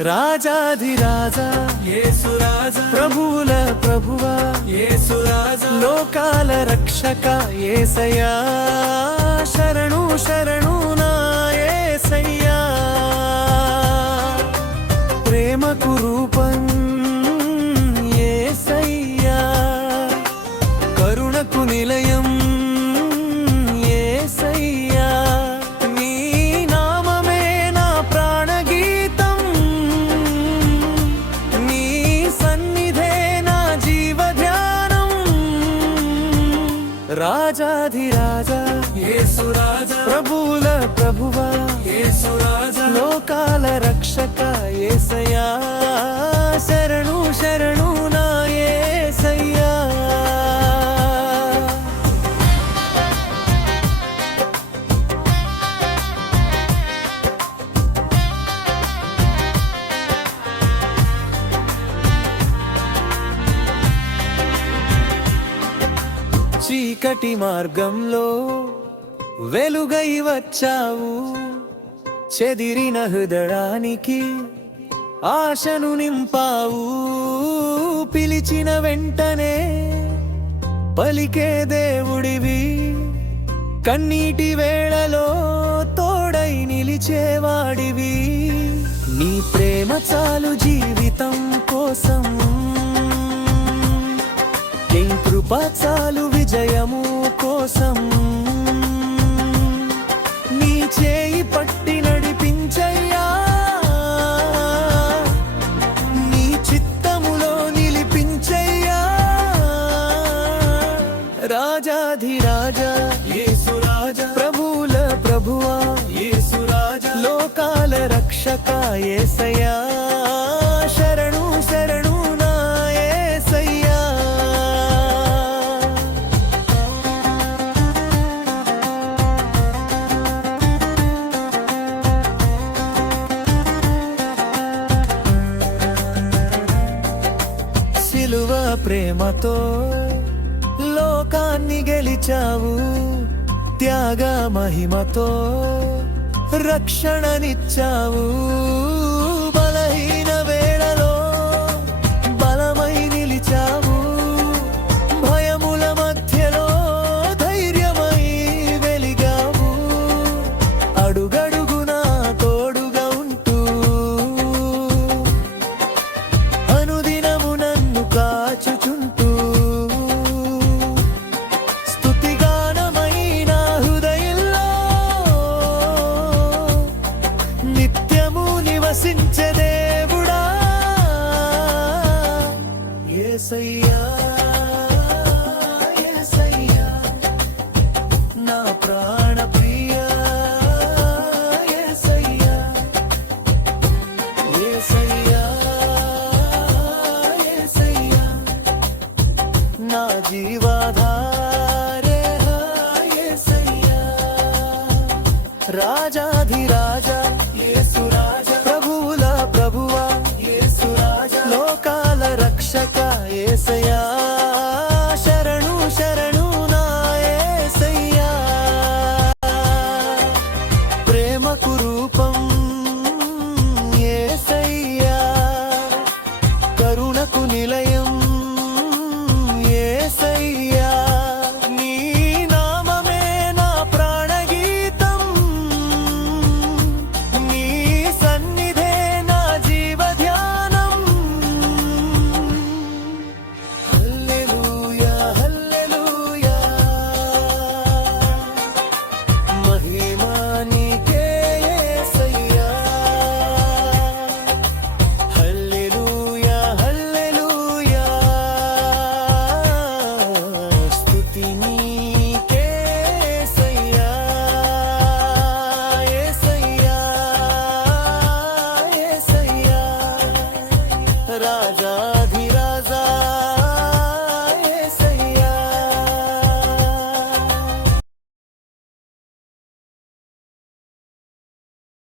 రాజాధిరాజా యేసురాజా ప్రభువుల ప్రభువా యేసురాజా లోకాల రక్షక యేసయ్యా శరణు శరణు నా యేసయ్యా ప్రేమకు రూపం యేసయ్యా కరుణకు నిలయం రాజాధిరాజా యేసురాజా ప్రభువుల ప్రభువా యేసురాజా లోకాల రక్షక యేసయ్యా శరణు శరణు నా యేసయ్యా చీకటి మార్గంలో వెలుగై వచ్చావు చెదిరిన హృదయానికి ఆశను నింపావు పిలిచిన వెంటనే పలికే దేవుడివి కన్నీటి వేళలో తోడై నిలిచేవాడివి నీ ప్రేమ చాలు జీవితం కోసం నీ కృప చాలు విజయము కోసం నీ చేయి పట్టి నడిపించయ్యా నీ చిత్తములో నిలిపించయ్యా రాజాధిరాజా యేసురాజా ప్రభువుల ప్రభువా యేసురాజా లోకాల రక్షక యేసయ్యా శరణు శరణు నా యేసయ్యా సిలువ ప్రేమతో లోకాన్ని గెలిచావు త్యాగ మహిమతో రక్షణనిచ్చావు బలహీన వేళలో బలమై నిలిచావు భయముల మధ్యలో ధైర్యమై వెలిగావు అడుగడుగునా తోడుగా ఉంటూ అనుదినము నన్ను కాచుచుంటూ స్తుతిగానమై నా హృదయంలో నిత్యము నివసించే దేవుడా యేసయ్యా యేసయ్యా నా ప్రాణ ప్రియా యేసయ్యా యేసయ్యా యేసయ్యా నా జీవాధారే యేసయ్యా రాజాధిరాజా యేసురాజా ప్రభువుల ప్రభువా యేసురాజా లోకాల రక్షక యేసయ్యా శరణు శరణు నా యేసయ్యా ప్రేమకు రూపం యేసయ్యా కరుణకు నిలయం యేసయ్యా నీ నామమే నా ప్రాణగీతం నీ సన్నిధే నా జీవధ్యానం హల్లెలూయా హల్లెలూయా మహిమా నీకే యేసయ్యా హల్లెలూయా హల్లెలూయా స్తుతి నీకే యేసయ్యా యేసయ్యా యేసయ్యా రాజా